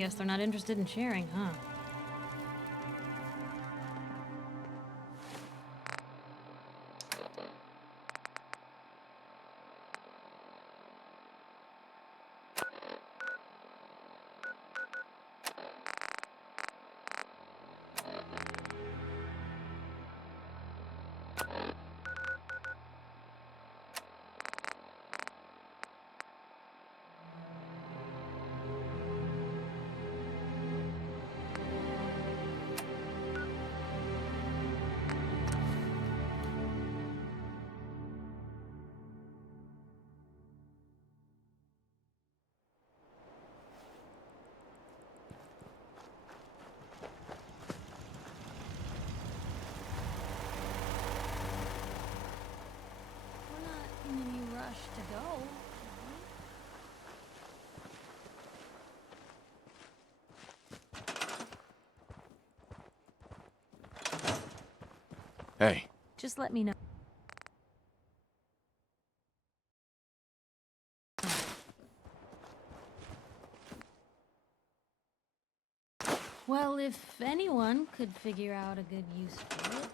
Guess they're not interested in sharing, huh? We're not in any rush to go. Hey. Just let me know. Well, if anyone could figure out a good use for it.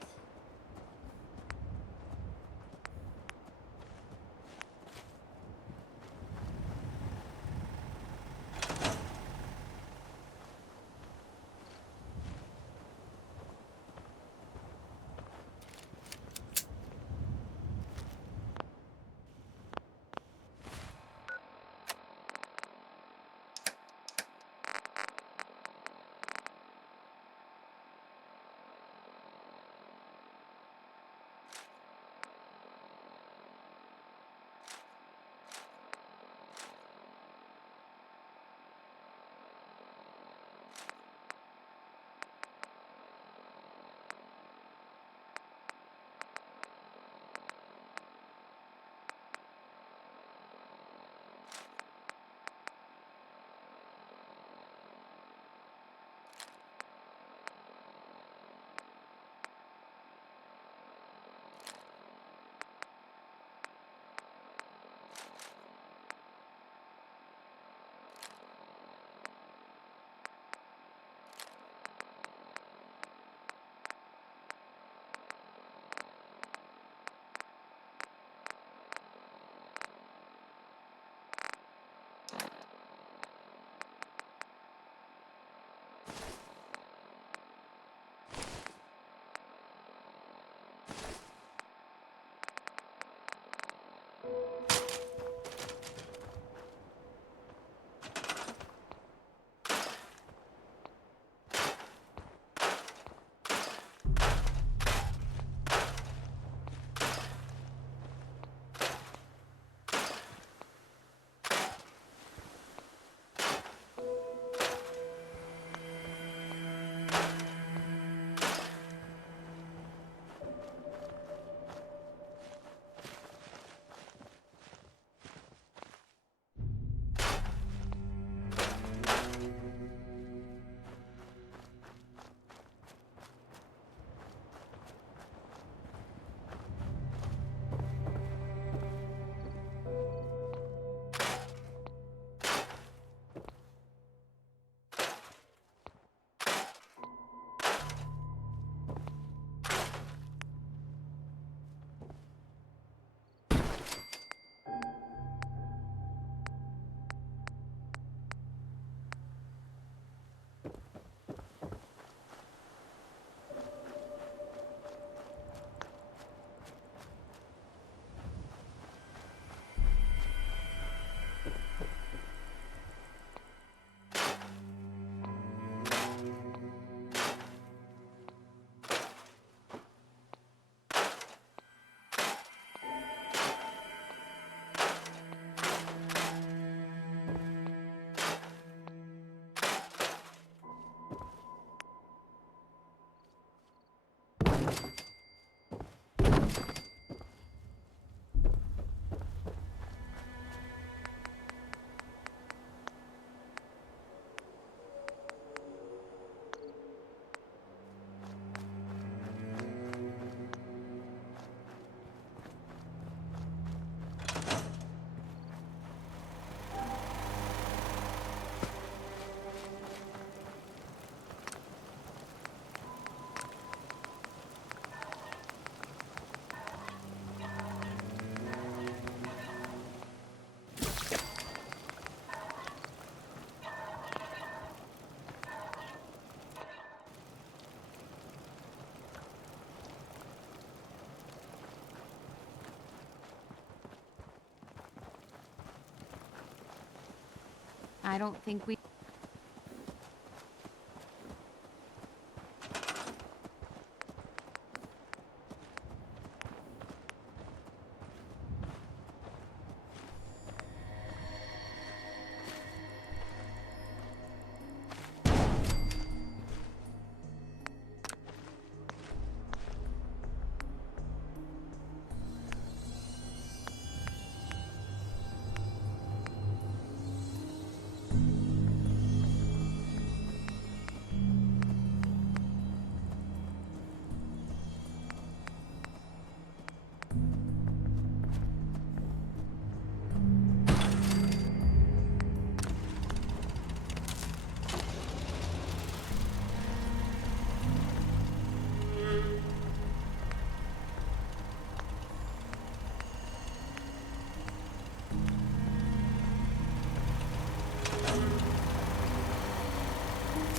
I don't think we...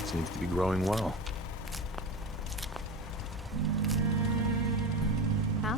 Seems to be growing well. Huh?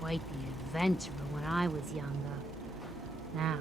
Quite the adventurer when I was younger. Now...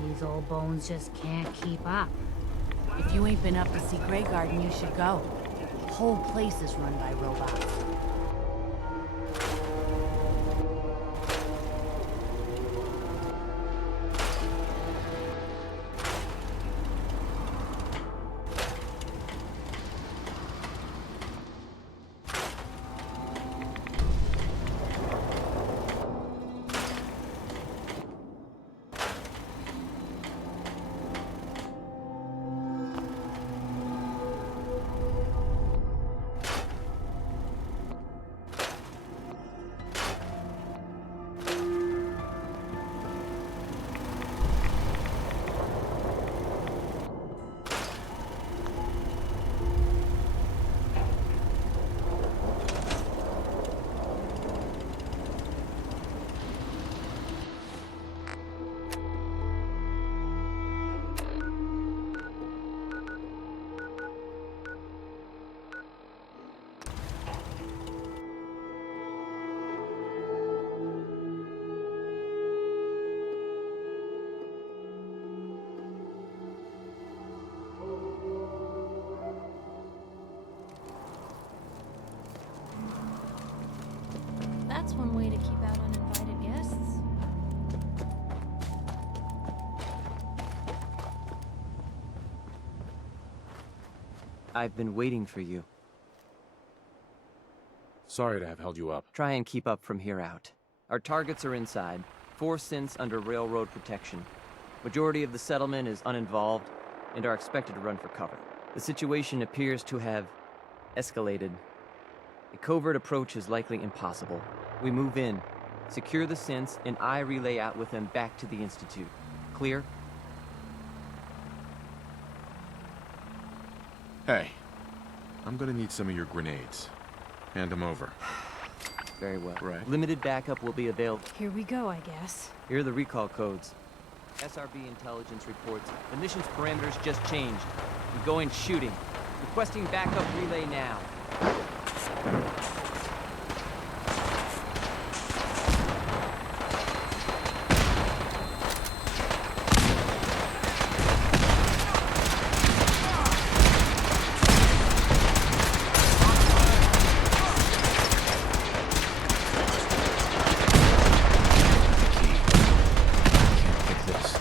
These old bones just can't keep up. If you ain't been up to see Grey Garden, you should go. The whole place is run by robots. I've been waiting for you. Sorry to have held you up. Try and keep up from here out. Our targets are inside. 4 synths under railroad protection. Majority of the settlement is uninvolved and are expected to run for cover. The situation appears to have escalated. A covert approach is likely impossible. We move in, secure the synths, and I relay out with them back to the Institute. Clear? Hey, I'm gonna need some of your grenades. Hand them over. Very well. Right. Limited backup will be available. Here we go, I guess. Here are the recall codes. SRB intelligence reports the mission's parameters just changed. I'm going shooting. Requesting backup relay now. Take this.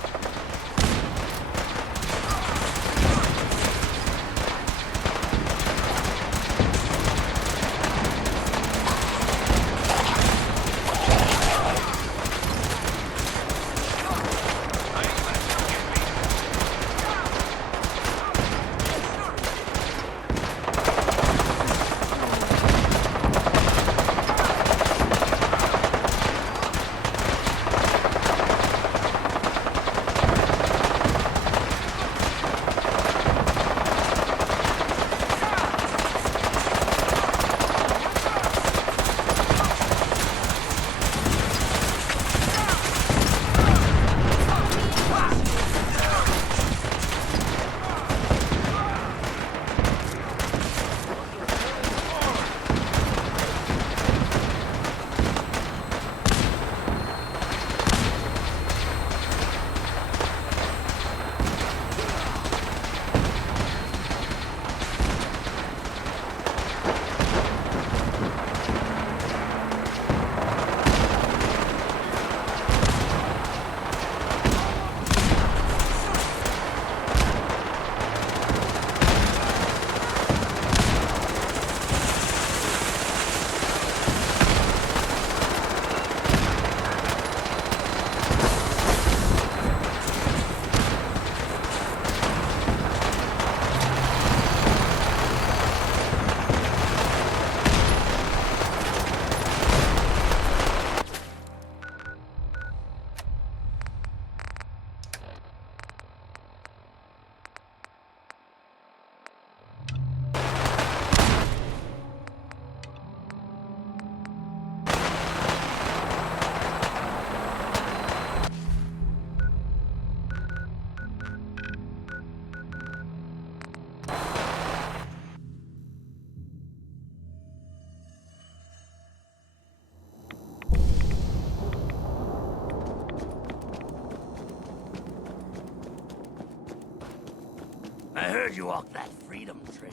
I heard you walked that freedom trail.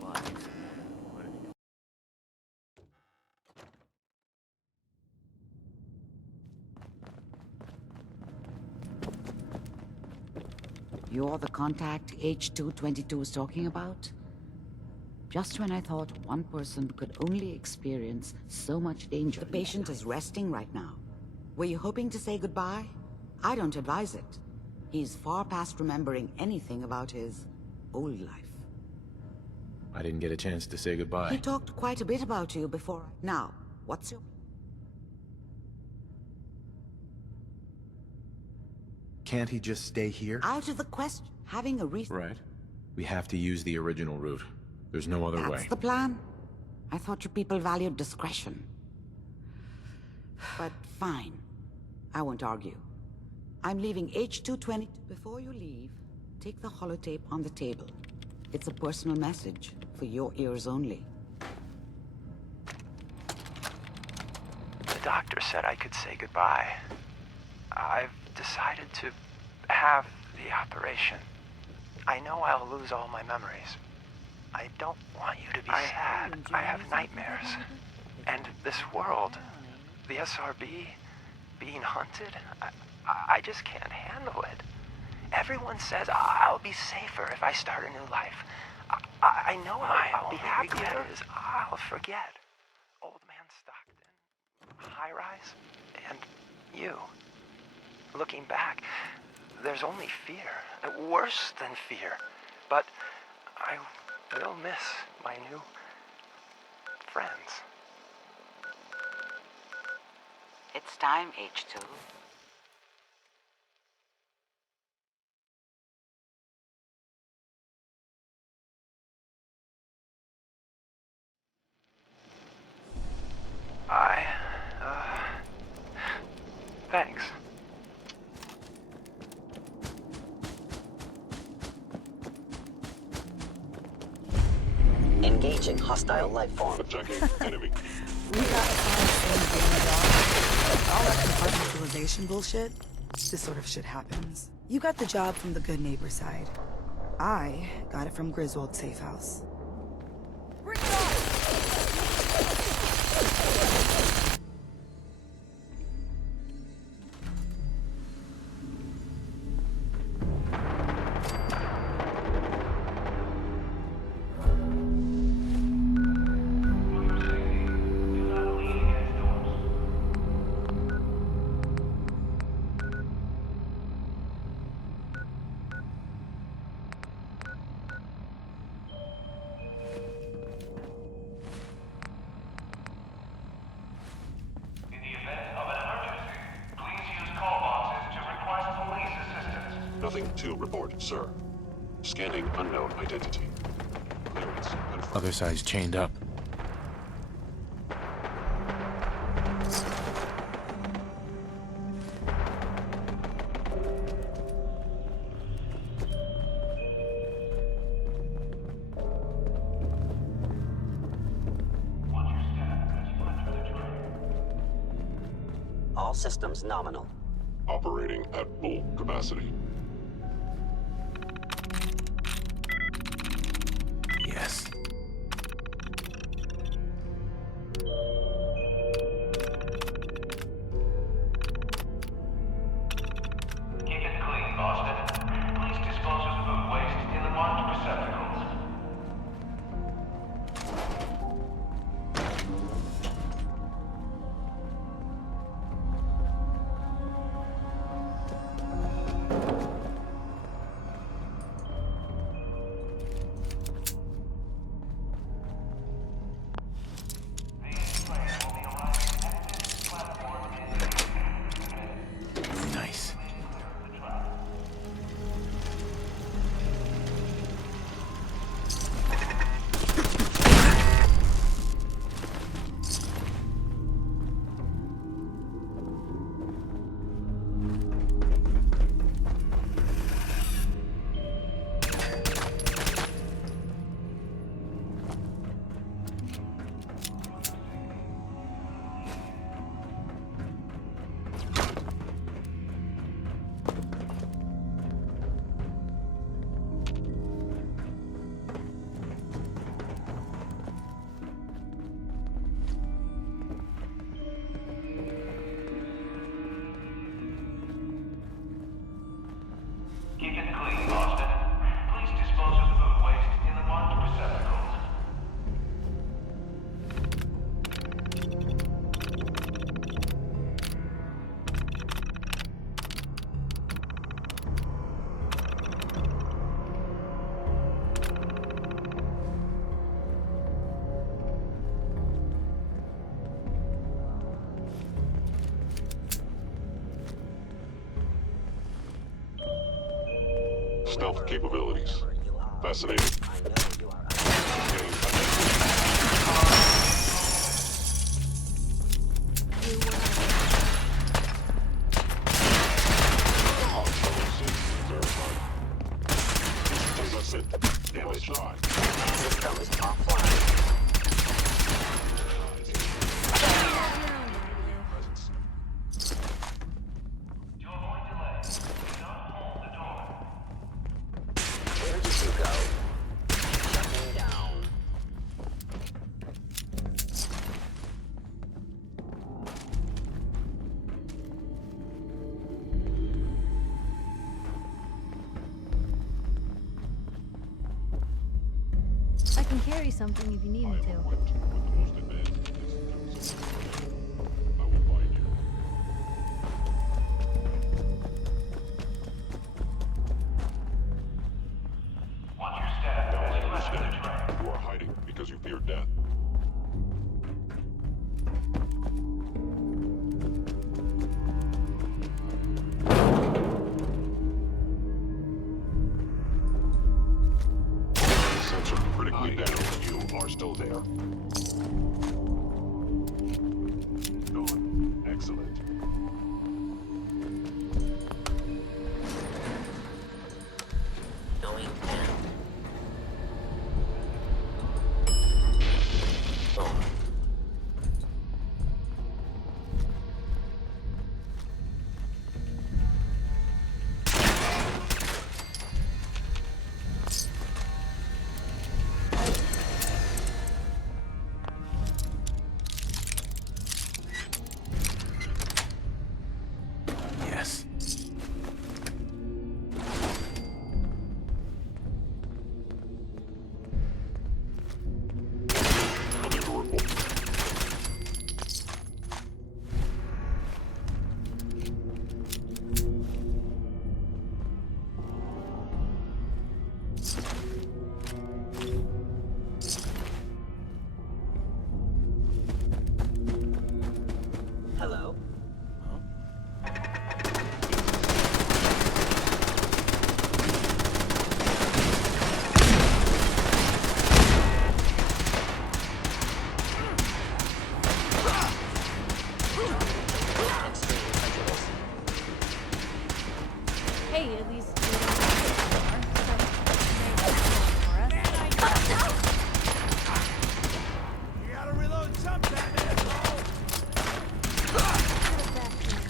What? You're the contact H222 is talking about? Just when I thought one person could only experience so much danger. The patient is resting right now. Were you hoping to say goodbye? I don't advise it. He's far past remembering anything about his old life. I didn't get a chance to say goodbye. He talked quite a bit about you before. Now, what's your... Can't he just stay here? Out of the question. Having a reason. Right. We have to use the original route. There's no other way. That's the plan? I thought you people valued discretion. But fine. I won't argue. I'm leaving H220. Before you leave, take the holotape on the table. It's a personal message for your ears only. The doctor said I could say goodbye. I've decided to have the operation. I know I'll lose all my memories. I don't want you to be sad. I have nightmares. And this world, the SRB, being hunted, I just can't handle it. Everyone says I'll be safer if I start a new life. I know I'll be happier. I'll forget. Old Man Stockton, high rise, and you. Looking back, there's only fear. Worse than fear. But I will miss my new friends. It's time, H2. Thanks. Engaging hostile life form. Attacking enemy. We got assigned the same job. All that compartmentalization bullshit, this sort of shit happens. You got the job from the good neighbor side. I got it from Griswold's safe house. Bring it on! Nothing to report, sir. Scanning unknown identity. Clearance confirmed. Other side's chained up. All systems nominal. Operating at full capacity. Yes. Keep it clean, Boston. Please dispose of food waste in the marked receptacles. Nice. Keep it clean, Boston. Please dispose of food waste in the marked receptacles. Stealth capabilities. Fascinating. I know you are. Damage high. System is offline. To avoid delay, do not hold the door. Where did you go? can carry something if you need me to. I will find you. Watch your step Now as I you left the understand. train. You are hiding because you fear death. Sensor critically down. You are still there. Gone. Excellent. Going down. Oh. Yes. Nothing to report. Hello. Hey, at least we don't have to for us. You gotta reload sometime, asshole. Put it back now.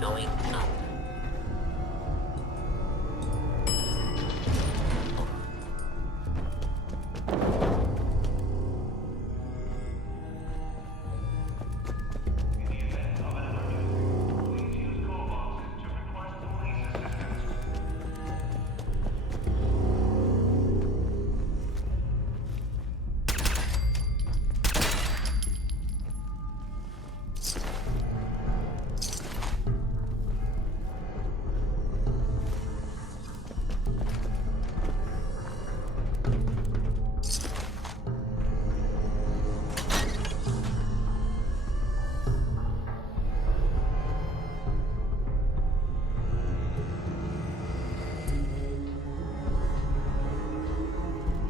Going up. In the event of an emergency, please use call boxes to request police assistance.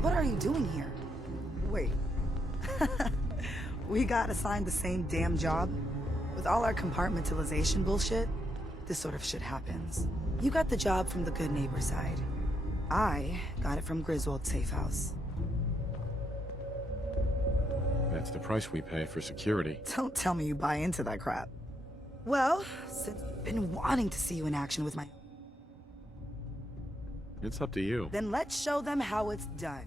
What are you doing here? Wait. We got assigned the same damn job? With all our compartmentalization bullshit, this sort of shit happens. You got the job from the good neighbor side. I got it from Griswold's safe house. That's the price we pay for security. Don't tell me you buy into that crap. Well, since I've been wanting to see you in action with my... It's up to you. Then let's show them how it's done.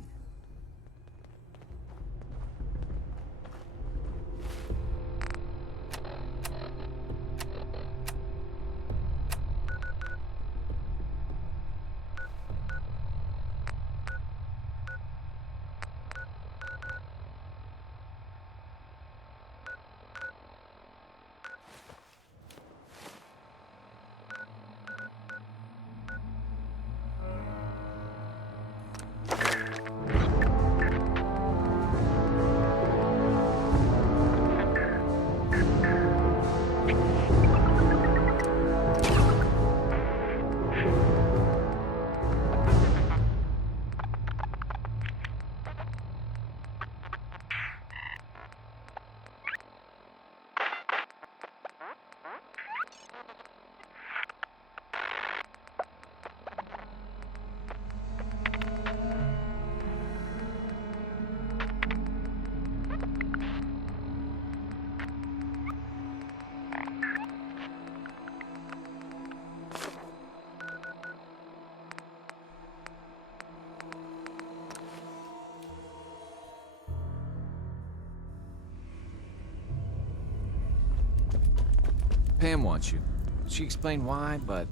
Pam wants you. She explained why, but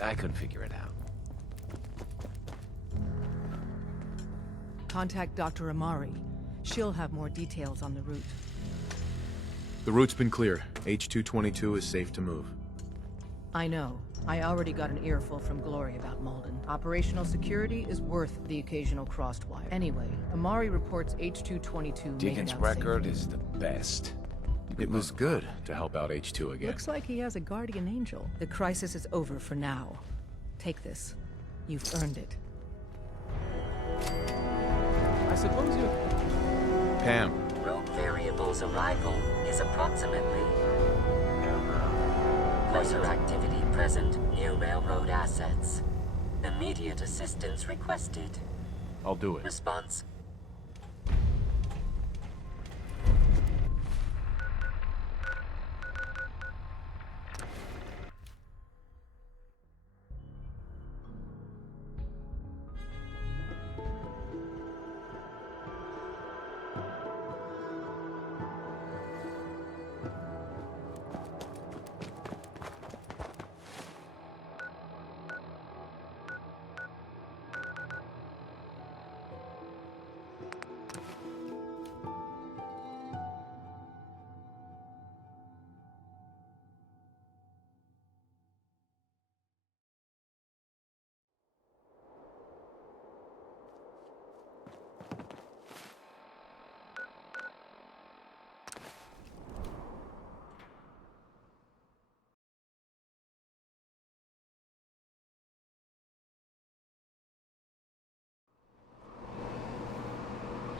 I couldn't figure it out. Contact Dr. Amari. She'll have more details on the route. The route's been cleared. H-222 is safe to move. I know. I already got an earful from Glory about Malden. Operational security is worth the occasional crossed wire. Anyway, Amari reports H-222 made it Deacon's out record safely. is the best. It was good to help out H2 again. Looks like he has a guardian angel. The crisis is over for now. Take this. You've earned it. I suppose you... Pam. Rogue variable's arrival is approximately... Closer activity present near railroad assets. Immediate assistance requested. I'll do it. Response.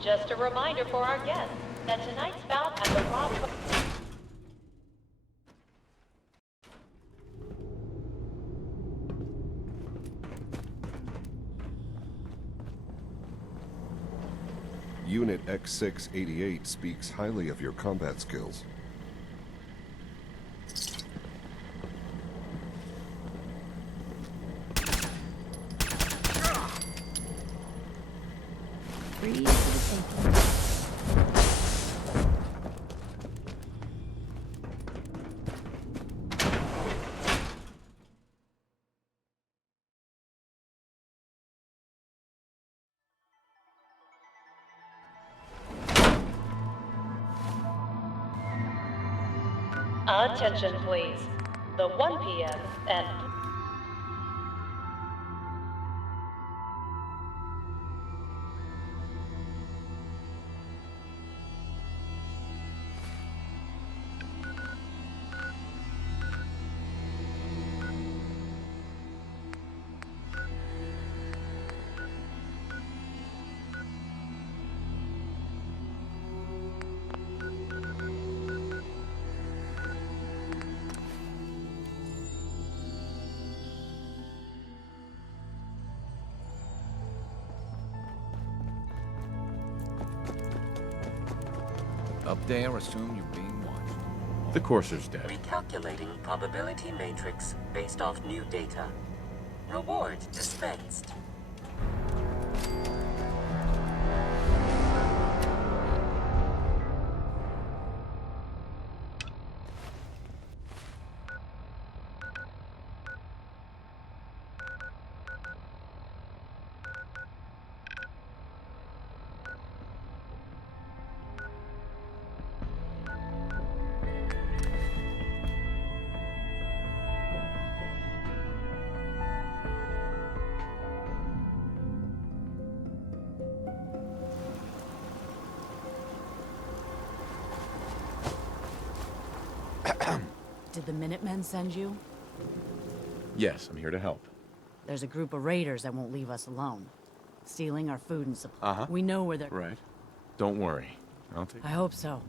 Just a reminder for our guests that tonight's bout at the Rob... Unit X688 speaks highly of your combat skills. Free for the taking. Attention, please. The 1 p.m. and... Up there, assume you're being watched. The courser's dead. Recalculating probability matrix based off new data. Reward dispensed. Did the Minutemen send you? Yes, I'm here to help. There's a group of raiders that won't leave us alone. Stealing our food and supplies. Uh-huh. We know where they're... Right. Don't worry. I'll take... I hope so.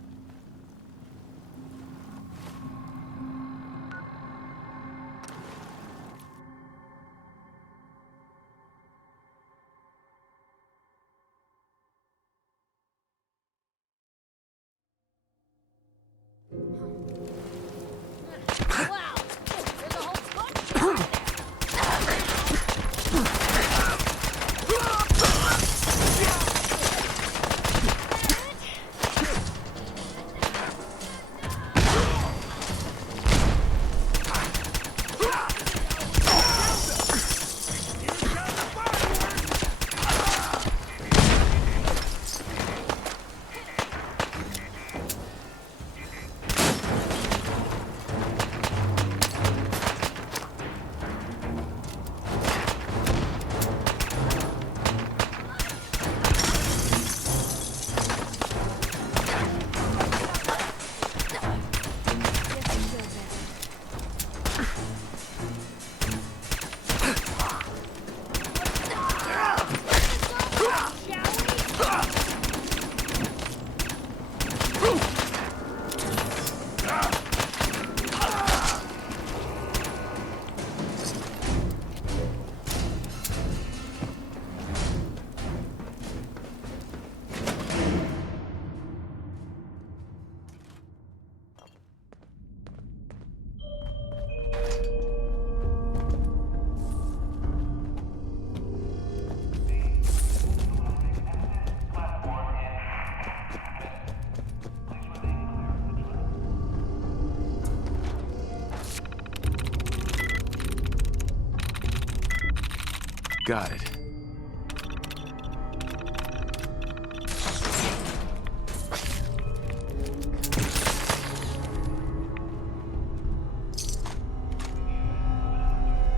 Got it.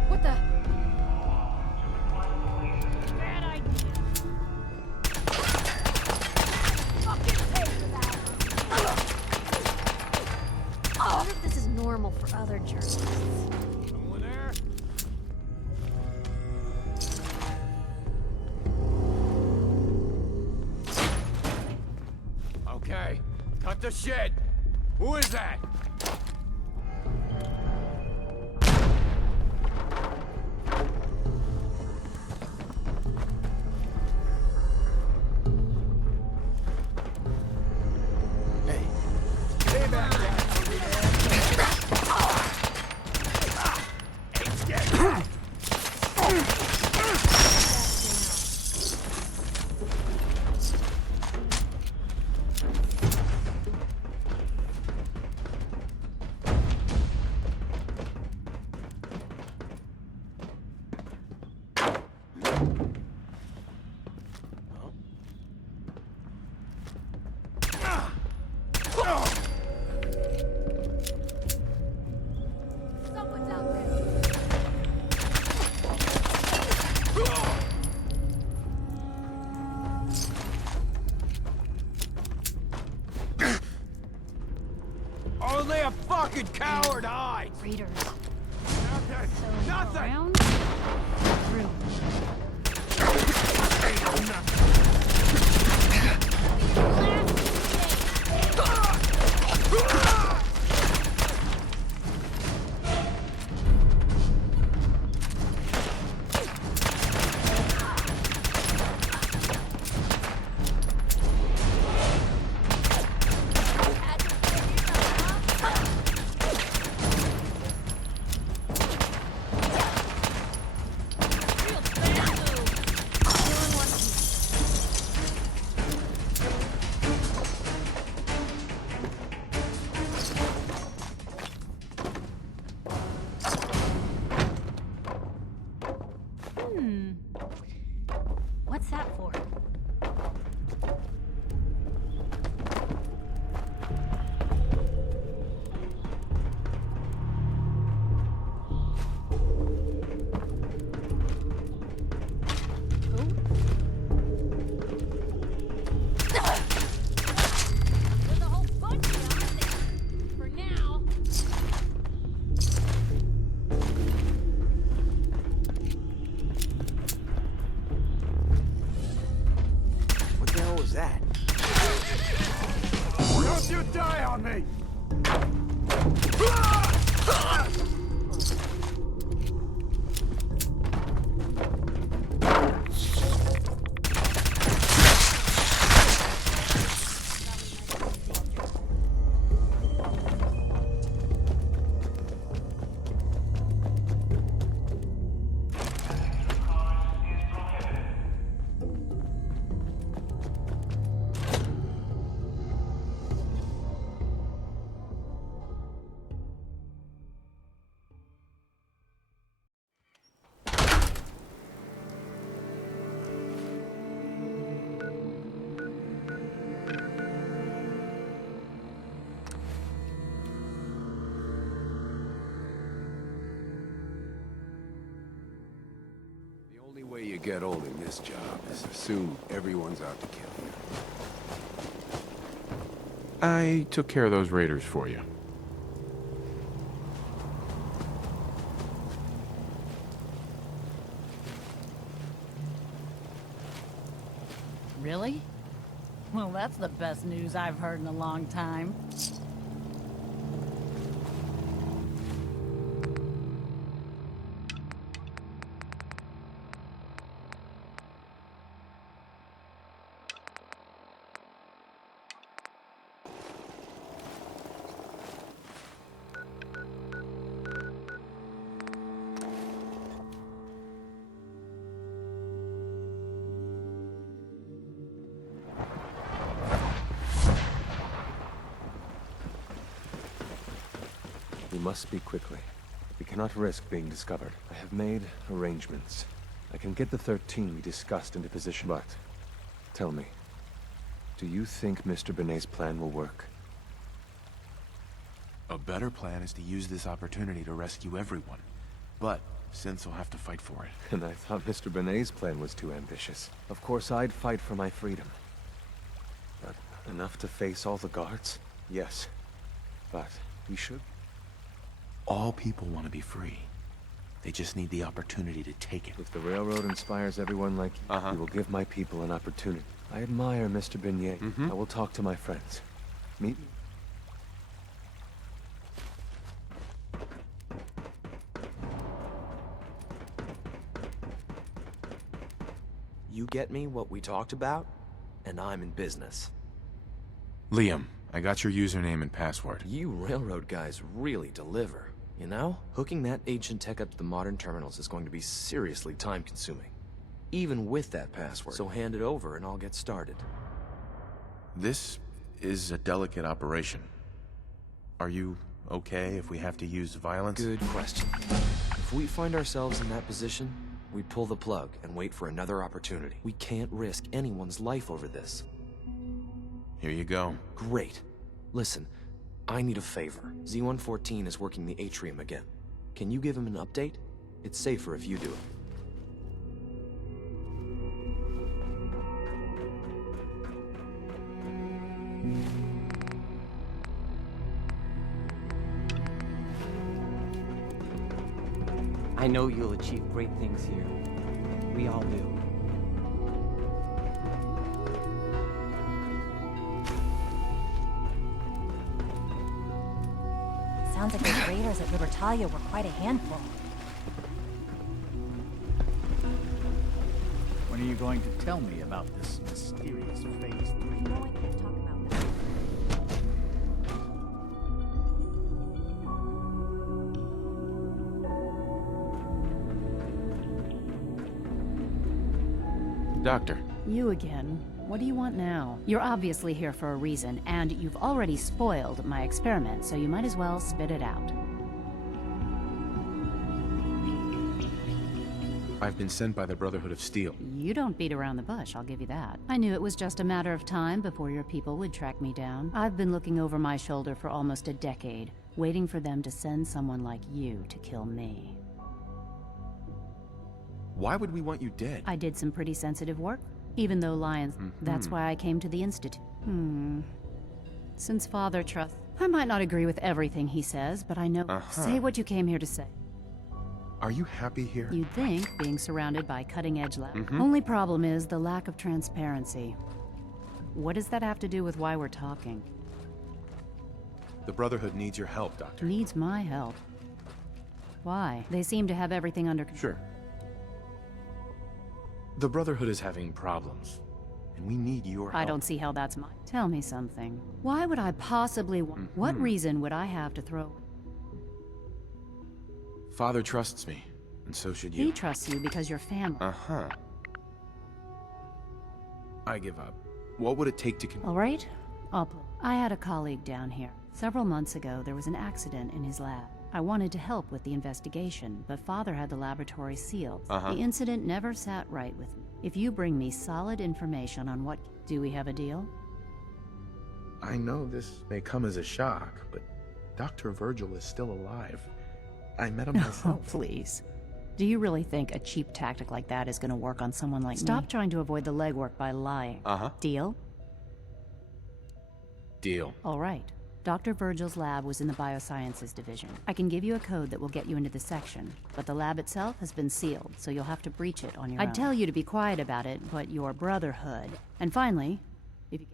What the? Bad idea. Fucking pay for that. I wonder if this is normal for other journalists. Someone there? Okay, cut the shit. Who is that? Someone's out there. Only a fucking coward hides! Raiders. Nothing! So Nothing! around? Through. What's that for? There's a whole bunch of them, I think, for now. What the hell was that? Don't you die on me! The only way you get old in this job is assume everyone's out to kill you. I took care of those raiders for you. Really? Well, that's the best news I've heard in a long time. We must speak quickly. We cannot risk being discovered. I have made arrangements. I can get the 13 we discussed into position. But, tell me, do you think Mr. Benet's plan will work? A better plan is to use this opportunity to rescue everyone. But Synths will have to fight for it. And I thought Mr. Benet's plan was too ambitious. Of course, I'd fight for my freedom. But enough to face all the guards? Yes. But we should. All people want to be free. They just need the opportunity to take it. If the railroad inspires everyone like you, you will give my people an opportunity. I admire Mr. Benet. I will talk to my friends. Meet me. You get me what we talked about, and I'm in business. Liam, I got your username and password. You railroad guys really deliver, you know? Hooking that ancient tech up to the modern terminals is going to be seriously time-consuming. Even with that password. So hand it over and I'll get started. This is a delicate operation. Are you okay if we have to use violence? Good question. If we find ourselves in that position, we pull the plug and wait for another opportunity. We can't risk anyone's life over this. Here you go. Great. Listen, I need a favor. Z-114 is working the atrium again. Can you give him an update? It's safer if you do it. I know you'll achieve great things here. We all do. Sounds like the raiders at Libertalia were quite a handful. When are you going to tell me about this mysterious Phase 3? No, I can't talk about that. Doctor. You again. What do you want now? You're obviously here for a reason, and you've already spoiled my experiment, so you might as well spit it out. I've been sent by the Brotherhood of Steel. You don't beat around the bush, I'll give you that. I knew it was just a matter of time before your people would track me down. I've been looking over my shoulder for almost a decade, waiting for them to send someone like you to kill me. Why would we want you dead? I did some pretty sensitive work, even though Lions... That's why I came to the Institute. Since Father trusts... I might not agree with everything he says, but I know... Say what you came here to say. Are you happy here? You'd think, being surrounded by cutting-edge lab. Only problem is the lack of transparency. What does that have to do with why we're talking? The Brotherhood needs your help, Doctor. Needs my help? Why? They seem to have everything under control. Sure. The Brotherhood is having problems, and we need your help. I don't see how that's mine. Tell me something. Why would I possibly want... What reason would I have to throw... Father trusts me, and so should you. He trusts you because you're family. I give up. What would it take to... All right, I'll play. I had a colleague down here. Several months ago, there was an accident in his lab. I wanted to help with the investigation, but Father had the laboratory sealed. The incident never sat right with me. If you bring me solid information on what... Do we have a deal? I know this may come as a shock, but Dr. Virgil is still alive. I met him myself. Oh, please. Do you really think a cheap tactic like that is going to work on someone like me? Stop trying to avoid the legwork by lying. Deal? Deal. All right. Dr. Virgil's lab was in the Biosciences Division. I can give you a code that will get you into the section, but the lab itself has been sealed, so you'll have to breach it on your own. I'd tell you to be quiet about it, but your Brotherhood. And finally, if you...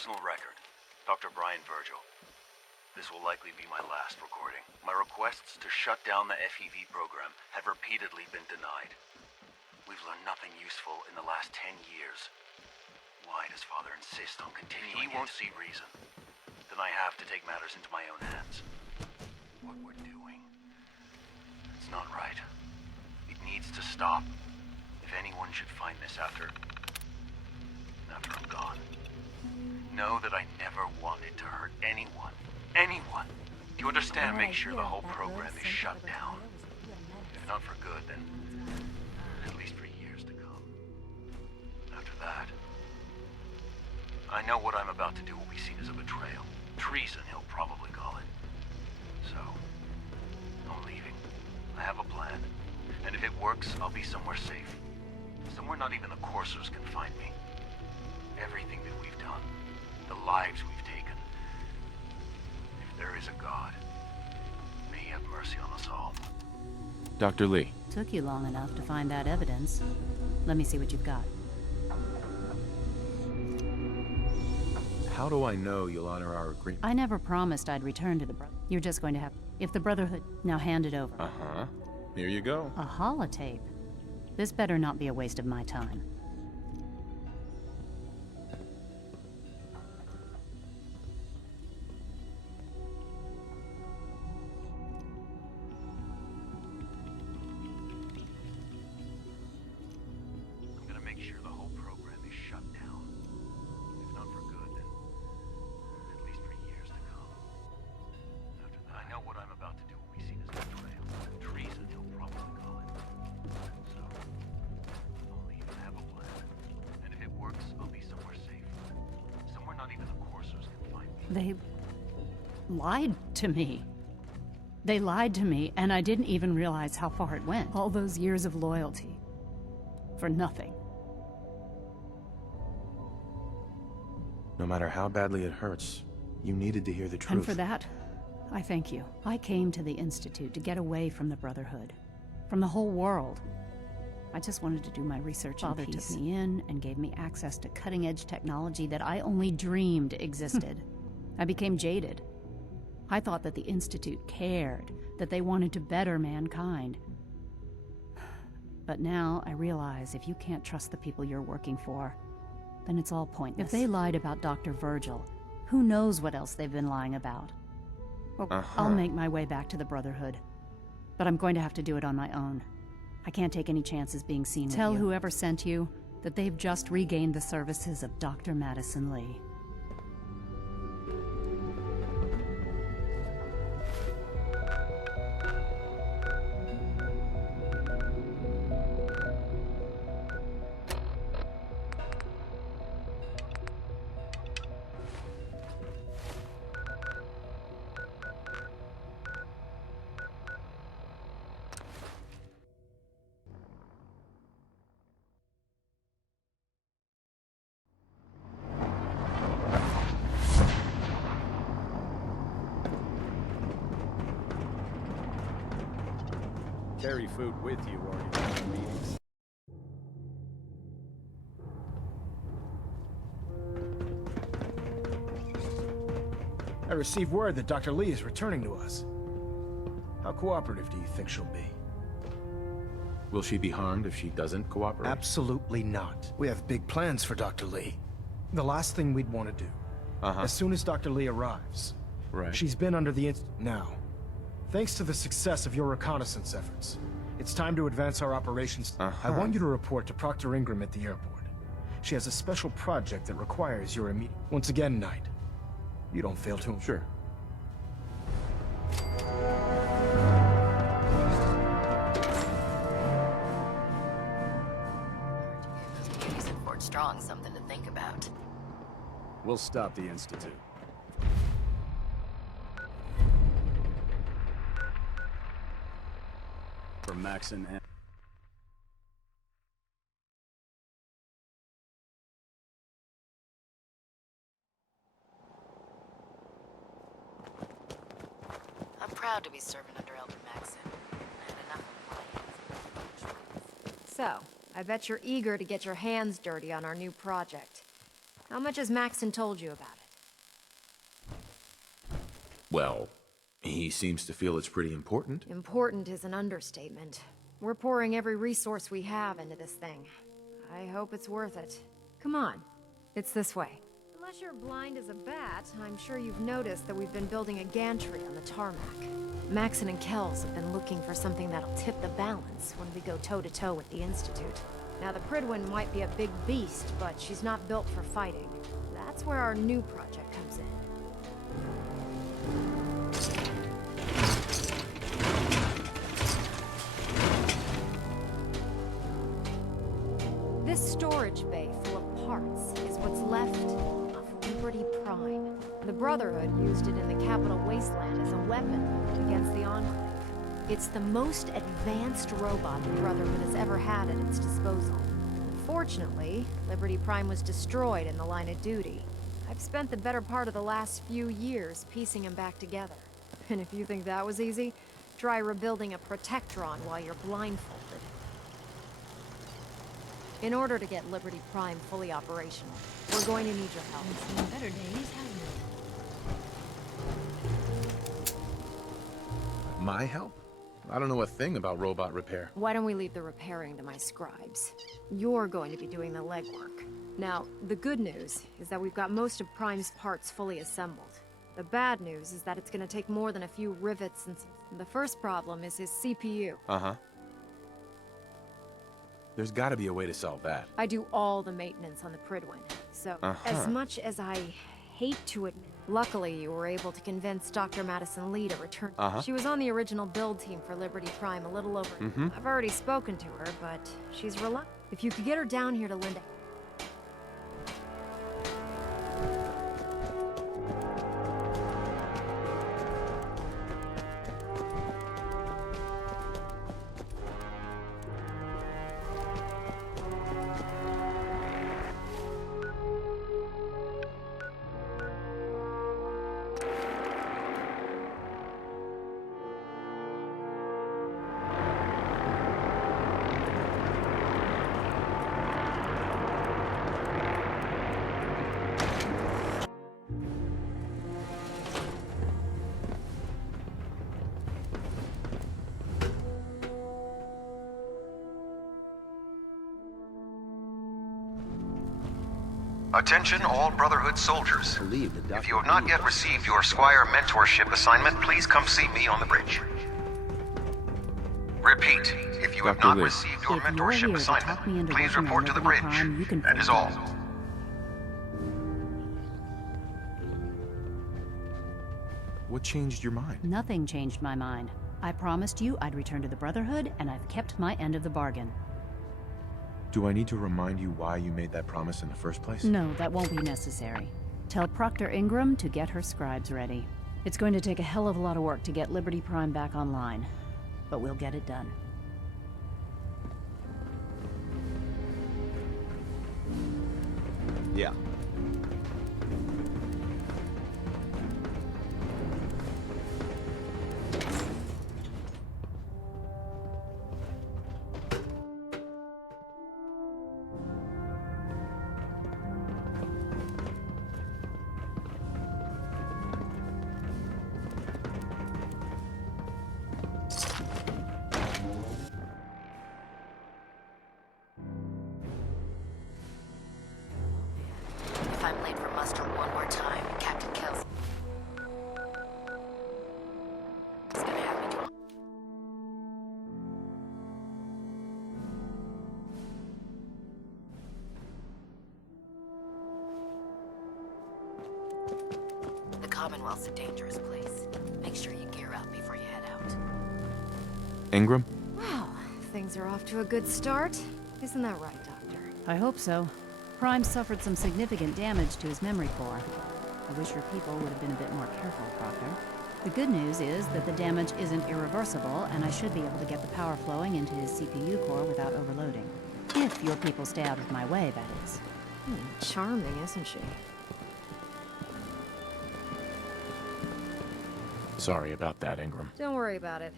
personal record, Dr. Brian Virgil. This will likely be my last recording. My requests to shut down the FEV program have repeatedly been denied. We've learned nothing useful in the last 10 years. Why does Father insist on continuing? He won't see reason. Then I have to take matters into my own hands. What we're doing, it's not right. It needs to stop. If anyone should find this after I'm gone, know that I never wanted to hurt anyone. Anyone. Do you understand? Make sure the whole program is shut down. If not for good, then at least for years to come. After that, I know what I'm about to do will be seen as a betrayal. Treason, he'll probably call it. So, I'm leaving. I have a plan. And if it works, I'll be somewhere safe. Somewhere not even the coursers can find me. Everything that we've done, the lives we've taken. If there is a God, may he have mercy on us all. Dr. Lee. Took you long enough to find that evidence. Let me see what you've got. How do I know you'll honor our agreement? I never promised I'd return to the You're just going to have... If the Brotherhood... Now hand it over. Uh-huh. Here you go. A holotape? This better not be a waste of my time. I'm gonna make sure the whole program is shut down. If not for good, then at least for years to come. After that, I know what I'm about to do will be seen as betrayal. Treason, he'll probably call it. So, I'll leave and have a plan. And if it works, I'll be somewhere safe. Somewhere not even the coursers can find me. They lied to me. They lied to me, and I didn't even realize how far it went. All those years of loyalty. For nothing. No matter how badly it hurts, you needed to hear the truth. And for that, I thank you. I came to the Institute to get away from the Brotherhood. From the whole world. I just wanted to do my research in peace. Father took me in and gave me access to cutting-edge technology that I only dreamed existed. I became jaded. I thought that the Institute cared, that they wanted to better mankind. But now I realize if you can't trust the people you're working for, then it's all pointless. If they lied about Dr. Virgil, who knows what else they've been lying about? Well, I'll make my way back to the Brotherhood. But I'm going to have to do it on my own. I can't take any chances being seen with you. Tell whoever sent you that they've just regained the services of Dr. Madison Lee. Carry food with you or you have meetings. I received word that Dr. Lee is returning to us. How cooperative do you think she'll be? Will she be harmed if she doesn't cooperate? Absolutely not. We have big plans for Dr. Lee. The last thing we'd want to do. As soon as Dr. Lee arrives. Right. She's been under the now. Thanks to the success of your reconnaissance efforts, it's time to advance our operations. I want you to report to Proctor Ingram at the airport. She has a special project that requires your immediate... Once again, Knight, you don't fail to... Sure. Fort Strong something to think about. We'll stop the Institute. For Maxon and... I'm proud to be serving under Elder Maxon. And enough of So, I bet you're eager to get your hands dirty on our new project. How much has Maxon told you about it? Well, he seems to feel it's pretty important. Important is an understatement. We're pouring every resource we have into this thing. I hope it's worth it. Come on. It's this way. Unless you're blind as a bat, I'm sure you've noticed that we've been building a gantry on the tarmac. Maxon and Kells have been looking for something that'll tip the balance when we go toe-to-toe with the Institute. Now, the Pridwin might be a big beast, but she's not built for fighting. That's where our new project comes in. This storage bay full of parts is what's left of Liberty Prime. The Brotherhood used it in the capital Wasteland as a weapon against the Enclave. It's the most advanced robot the Brotherhood has ever had at its disposal. Unfortunately, Liberty Prime was destroyed in the line of duty. I've spent the better part of the last few years piecing them back together. And if you think that was easy, try rebuilding a Protectron while you're blindfolded. In order to get Liberty Prime fully operational, we're going to need your help. It's seen better days, hasn't it? My help? I don't know a thing about robot repair. Why don't we leave the repairing to my scribes? You're going to be doing the legwork. Now, the good news is that we've got most of Prime's parts fully assembled. The bad news is that it's going to take more than a few rivets and the first problem is his CPU. Uh-huh. There's gotta be a way to solve that. I do all the maintenance on the Pridwin, so as much as I hate to admit, luckily you were able to convince Dr. Madison Lee to return. She was on the original build team for Liberty Prime a little over. I've already spoken to her, but she's reluctant. If you could get her down here to Linda. Attention all Brotherhood soldiers. If you have not yet received your Squire mentorship assignment, please come see me on the bridge. Repeat, if you have not received your mentorship assignment, please report to the bridge. That is all. What changed your mind? Nothing changed my mind. I promised you I'd return to the Brotherhood, and I've kept my end of the bargain. Do I need to remind you why you made that promise in the first place? No, that won't be necessary. Tell Proctor Ingram to get her scribes ready. It's going to take a hell of a lot of work to get Liberty Prime back online, but we'll get it done. Yeah. If I'm late for muster one more time, Captain Kells is gonna have me do. The Commonwealth's a dangerous place. Make sure you gear up before you head out. Ingram? Well, things are off to a good start. Isn't that right, Doctor? I hope so. Prime suffered some significant damage to his memory core. I wish your people would have been a bit more careful, Proctor. The good news is that the damage isn't irreversible, and I should be able to get the power flowing into his CPU core without overloading. If your people stay out of my way, that is. Charming, isn't she? Sorry about that, Ingram. Don't worry about it.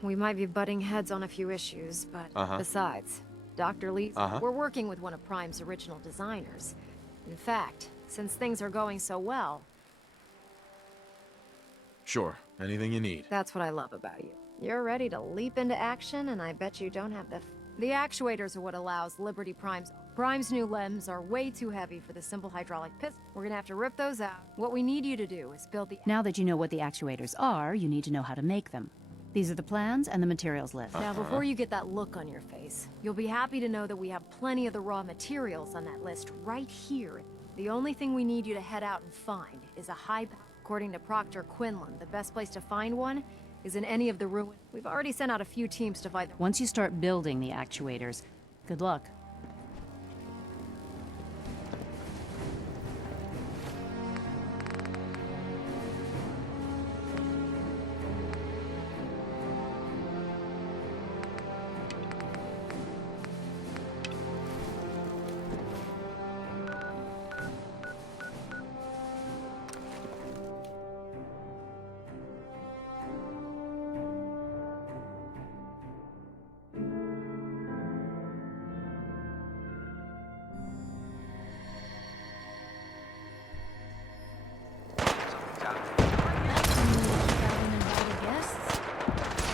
We might be butting heads on a few issues, but besides, Dr. Lee, we're working with one of Prime's original designers. In fact, since things are going so well, Sure, anything you need. that's what I love about you. You're ready to leap into action, and I bet you don't have the actuators are what allows Liberty Prime's new limbs are way too heavy for the simple hydraulic piston. We're gonna have to rip those out. What we need you to do is build the... Now that you know what the actuators are, you need to know how to make them. These are the plans and the materials list. Now, before you get that look on your face, you'll be happy to know that we have plenty of the raw materials on that list right here. The only thing we need you to head out and find is a high... According to Proctor Quinlan, the best place to find one is in any of the ruins. We've already sent out a few teams to find them. Once you start building the actuators, good luck.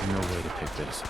No way to pick this.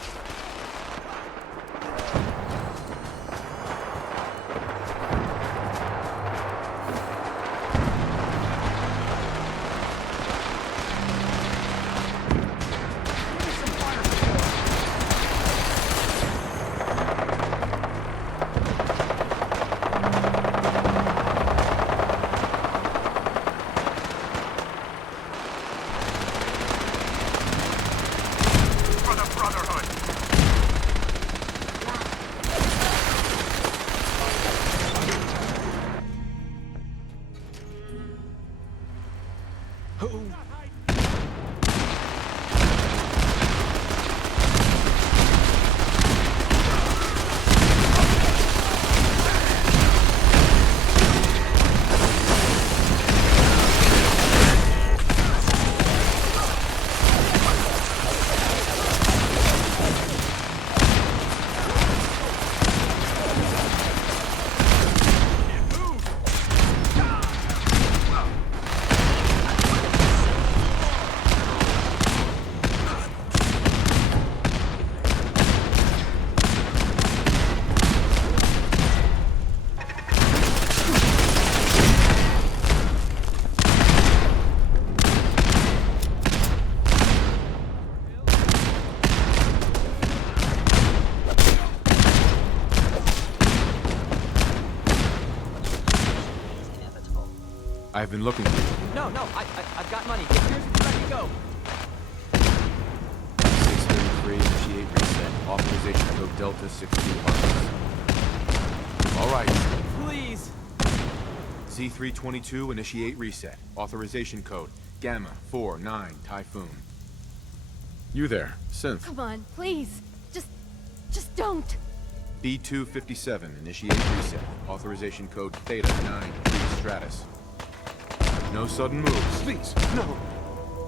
I've been looking for you. No, I've got money. Here's what let me go. 633, initiate reset. Authorization code Delta 6200. All right. Please. Z322, initiate reset. Authorization code Gamma 49 Typhoon. You there, Synth. Come on, please. Just don't. B257, initiate reset. Authorization code Theta 93 Stratus. No sudden moves. Please, no.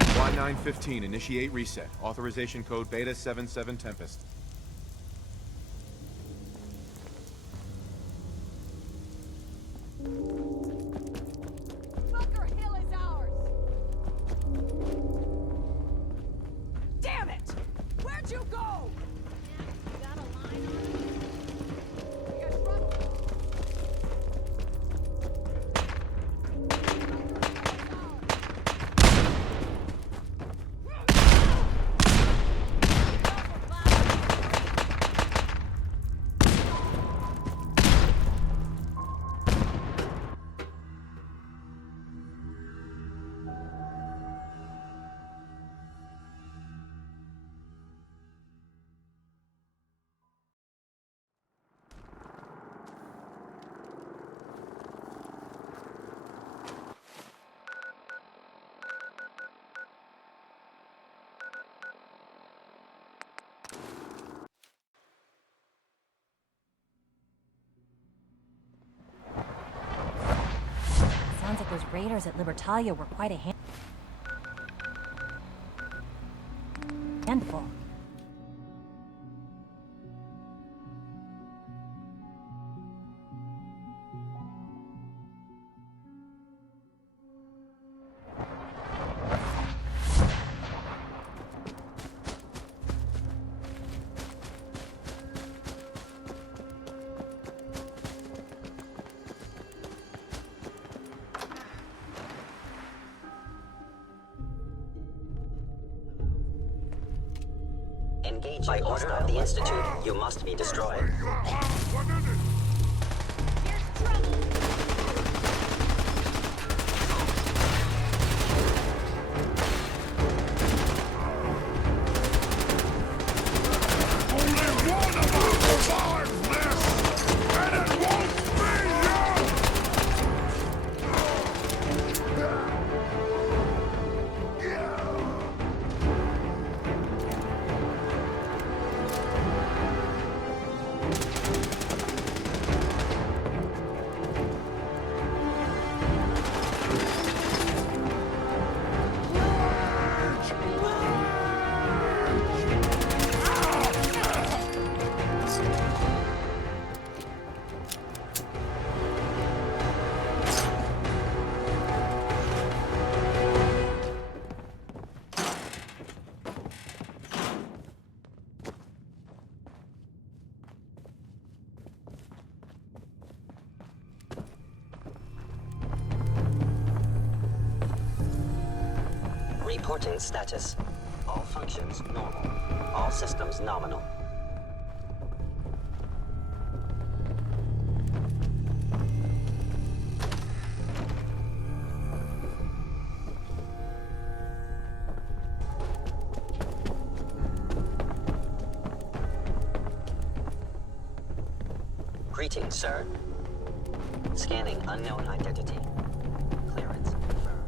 Y915, initiate reset. Authorization code Beta 77 Tempest. Bunker Hill is ours! Damn it! Where'd you go? Got a line on it? Sounds like those raiders at Libertalia were quite a handful. engaging. By order of the Institute, you must be destroyed. Reporting status. All functions normal. All systems nominal. Greetings, sir. Scanning unknown identity. Clearance confirmed.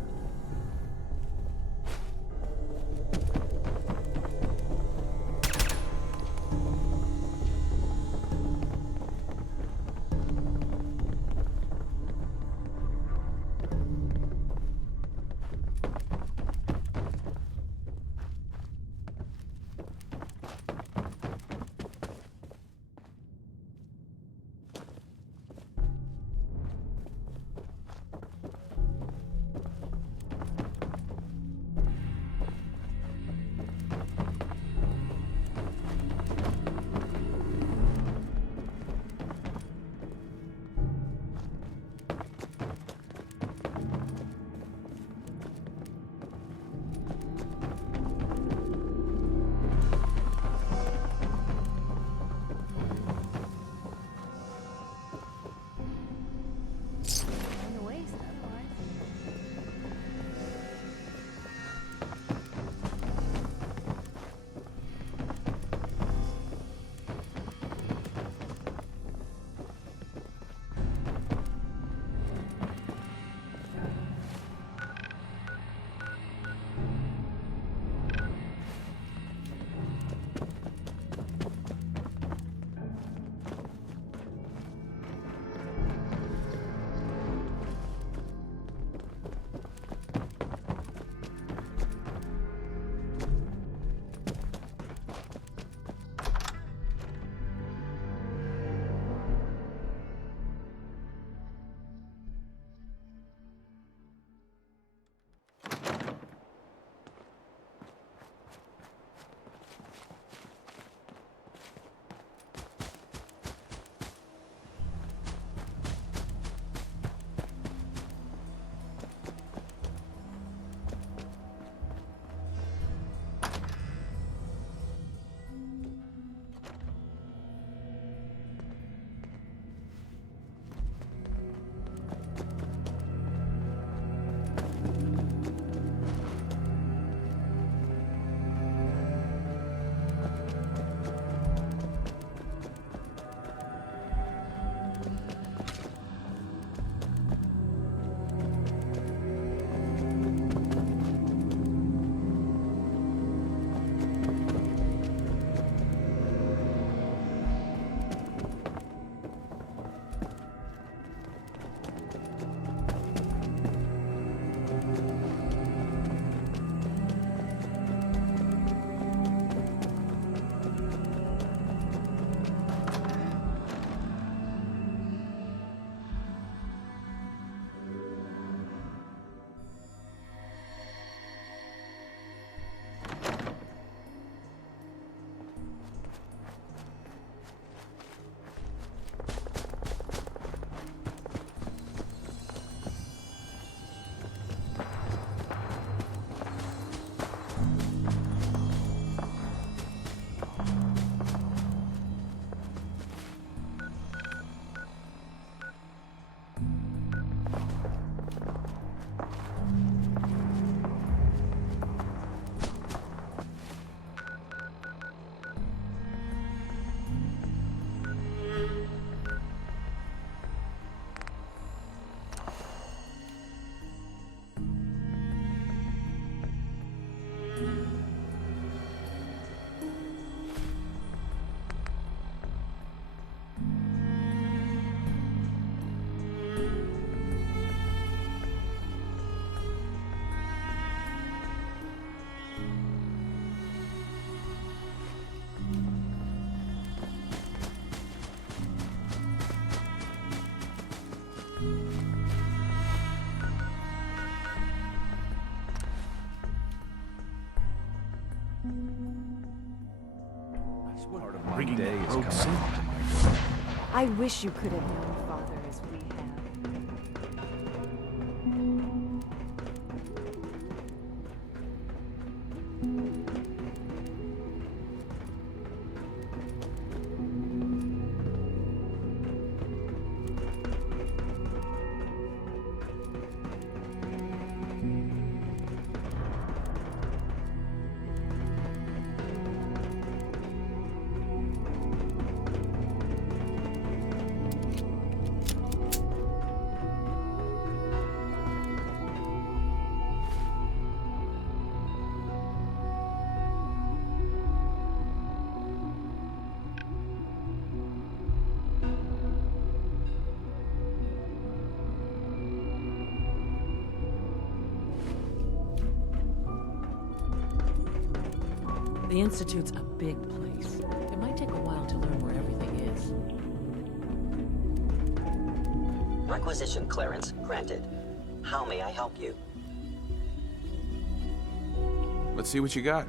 Part of my day is coming. I wish you could have known Father as we have. The Institute's a big place. It might take a while to learn where everything is. Requisition clearance granted. How may I help you? Let's see what you got.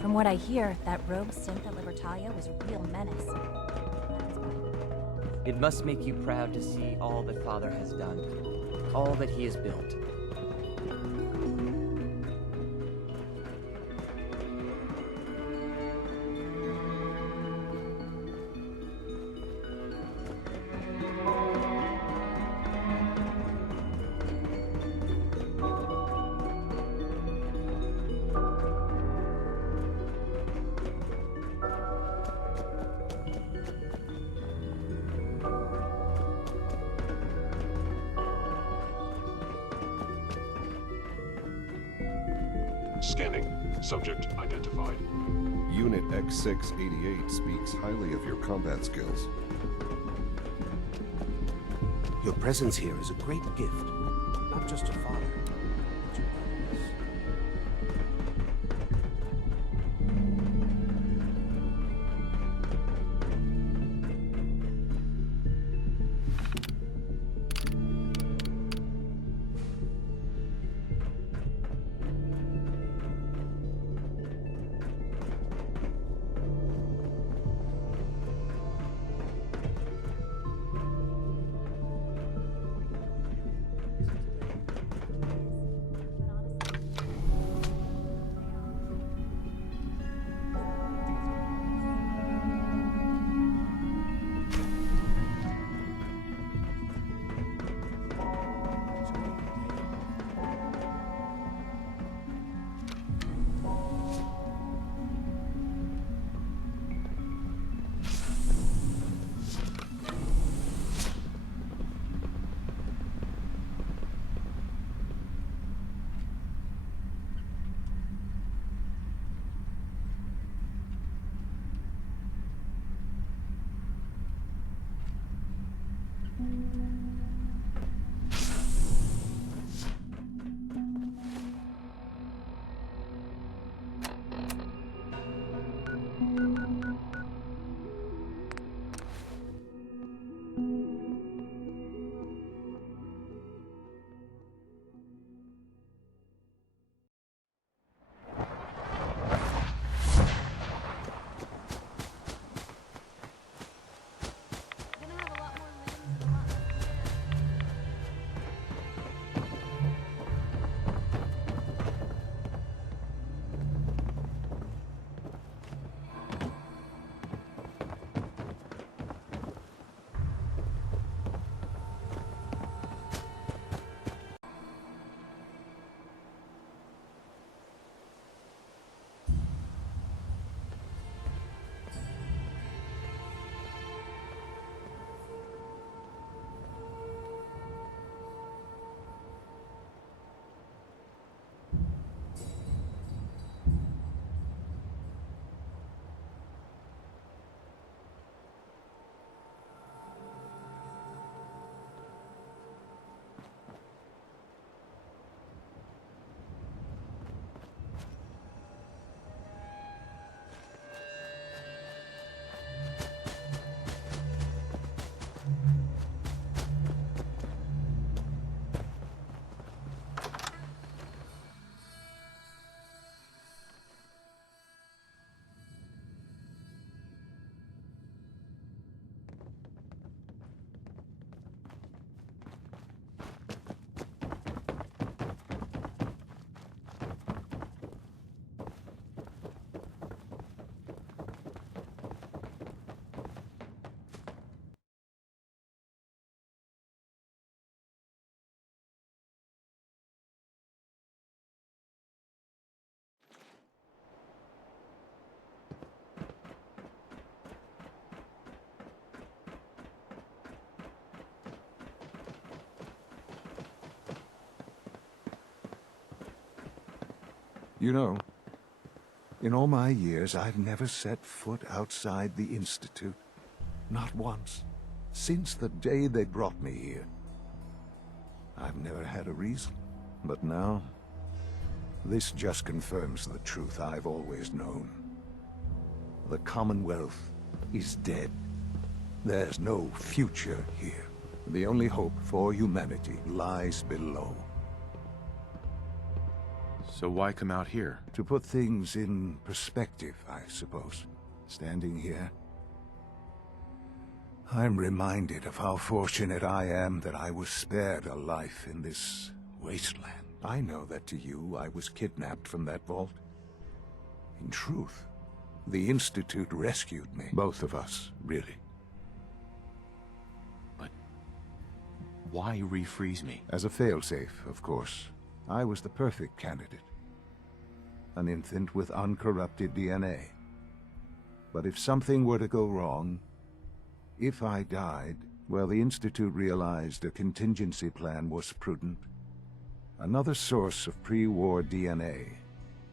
From what I hear, that rogue synth at Libertalia was a real menace. It must make you proud to see all that Father has done, all that he has built. Scanning. Subject identified. Unit X688 speaks highly of your combat skills. Your presence here is a great gift, not just to Father, but to all of us. You know, in all my years, I've never set foot outside the Institute. Not once. Since the day they brought me here. I've never had a reason. But now, this just confirms the truth I've always known. The Commonwealth is dead. There's no future here. The only hope for humanity lies below. So why come out here? To put things in perspective, I suppose. Standing here, I'm reminded of how fortunate I am that I was spared a life in this wasteland. I know that to you, I was kidnapped from that vault. In truth, the Institute rescued me. Both of us, really. But why refreeze me? As a failsafe, of course. I was the perfect candidate. An infant with uncorrupted DNA. But if something were to go wrong, if I died, well, the Institute realized a contingency plan was prudent. Another source of pre-war DNA,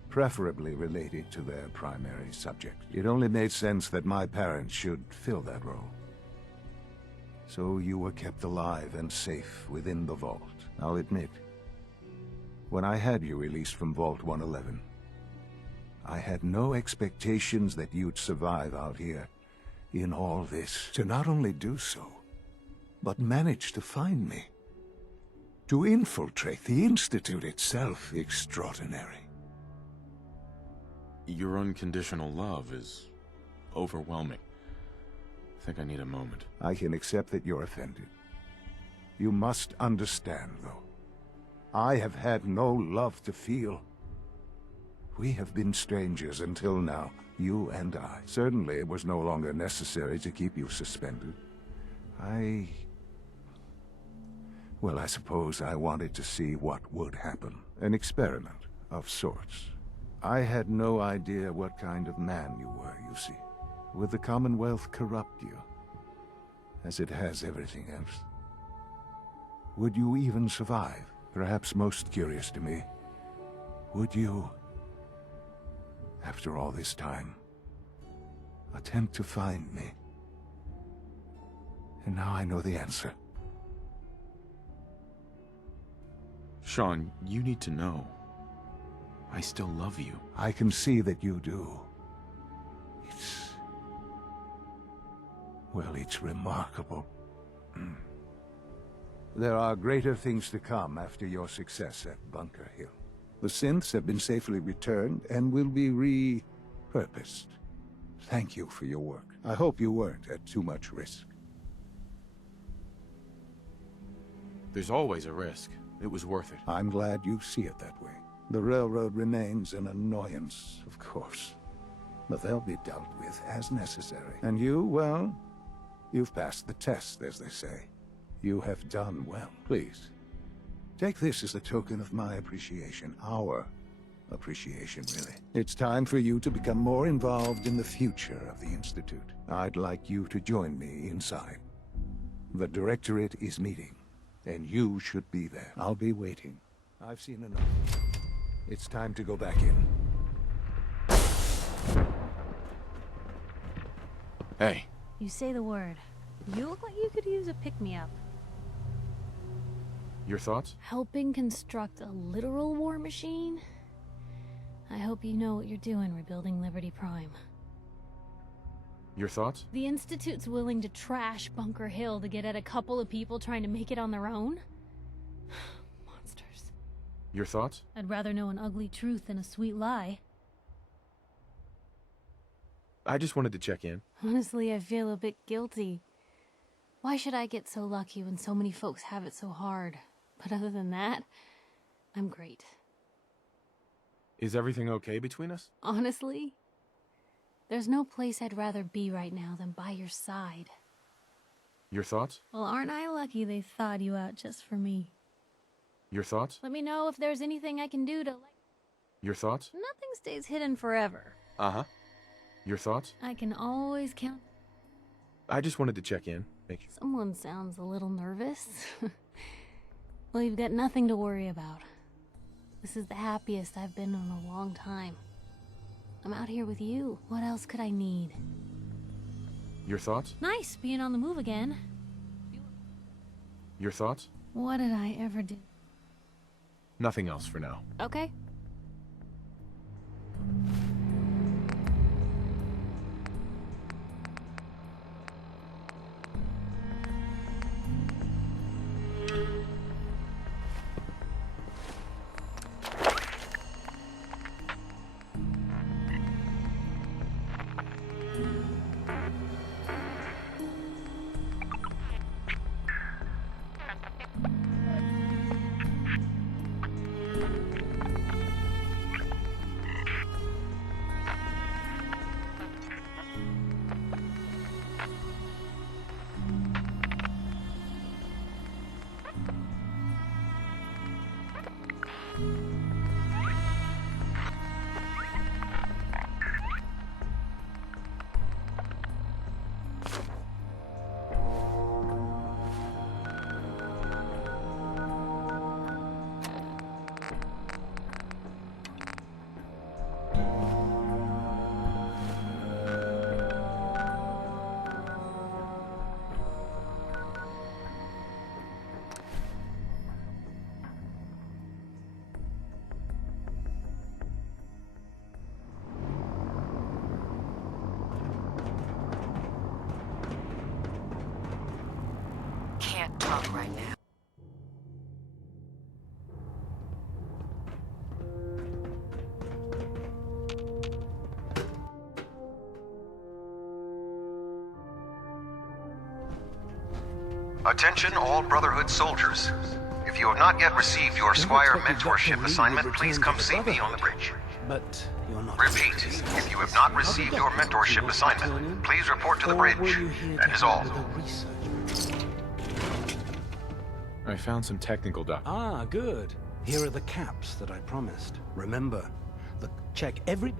preferably related to their primary subject. It only made sense that my parents should fill that role. So you were kept alive and safe within the vault. I'll admit, when I had you released from Vault 111, I had no expectations that you'd survive out here in all this. To not only do so, but manage to find me. To infiltrate the Institute itself, extraordinary. Your unconditional love is overwhelming. I think I need a moment. I can accept that you're offended. You must understand, though. I have had no love to feel. We have been strangers until now, you and I. Certainly it was no longer necessary to keep you suspended. Well, I suppose I wanted to see what would happen. An experiment of sorts. I had no idea what kind of man you were, you see. Would the Commonwealth corrupt you, as it has everything else? Would you even survive? Perhaps most curious to me, would you, after all this time, attempt to find me? And now I know the answer. Sean, you need to know. I still love you. I can see that you do. Well, it's remarkable. There are greater things to come after your success at Bunker Hill. The synths have been safely returned and will be repurposed. Thank you for your work. I hope you weren't at too much risk. There's always a risk. It was worth it. I'm glad you see it that way. The railroad remains an annoyance, of course. But they'll be dealt with as necessary. And you, well, you've passed the test, as they say. You have done well. Please, take this as a token of my appreciation. Our appreciation, really. It's time for you to become more involved in the future of the Institute. I'd like you to join me inside. The Directorate is meeting, and you should be there. I'll be waiting. I've seen enough. It's time to go back in. Hey. You say the word. You look like you could use a pick-me-up. Your thoughts? Helping construct a literal war machine? I hope you know what you're doing rebuilding Liberty Prime. Your thoughts? The Institute's willing to trash Bunker Hill to get at a couple of people trying to make it on their own? Monsters. Your thoughts? I'd rather know an ugly truth than a sweet lie. I just wanted to check in. Honestly, I feel a bit guilty. Why should I get so lucky when so many folks have it so hard? But other than that, I'm great. Is everything okay between us? Honestly, there's no place I'd rather be right now than by your side. Your thoughts? Well, aren't I lucky they thawed you out just for me? Your thoughts? Let me know if there's anything I can do to, Your thoughts? Nothing stays hidden forever. Uh-huh. Your thoughts? I can always count. I just wanted to check in. Make sure. Someone sounds a little nervous. Well, you've got nothing to worry about. This is the happiest I've been in a long time. I'm out here with you. What else could I need? Your thoughts? Nice being on the move again. Your thoughts? What did I ever do? Nothing else for now. Okay. Can't talk right now. Attention all Brotherhood soldiers. If you have not yet received your Squire mentorship assignment, please come see me on the bridge. But you're not... Repeat, if you have not received your mentorship assignment, please report to the bridge. That is all. I found some technical documents. Ah, good. Here are the caps that I promised. Remember, check every...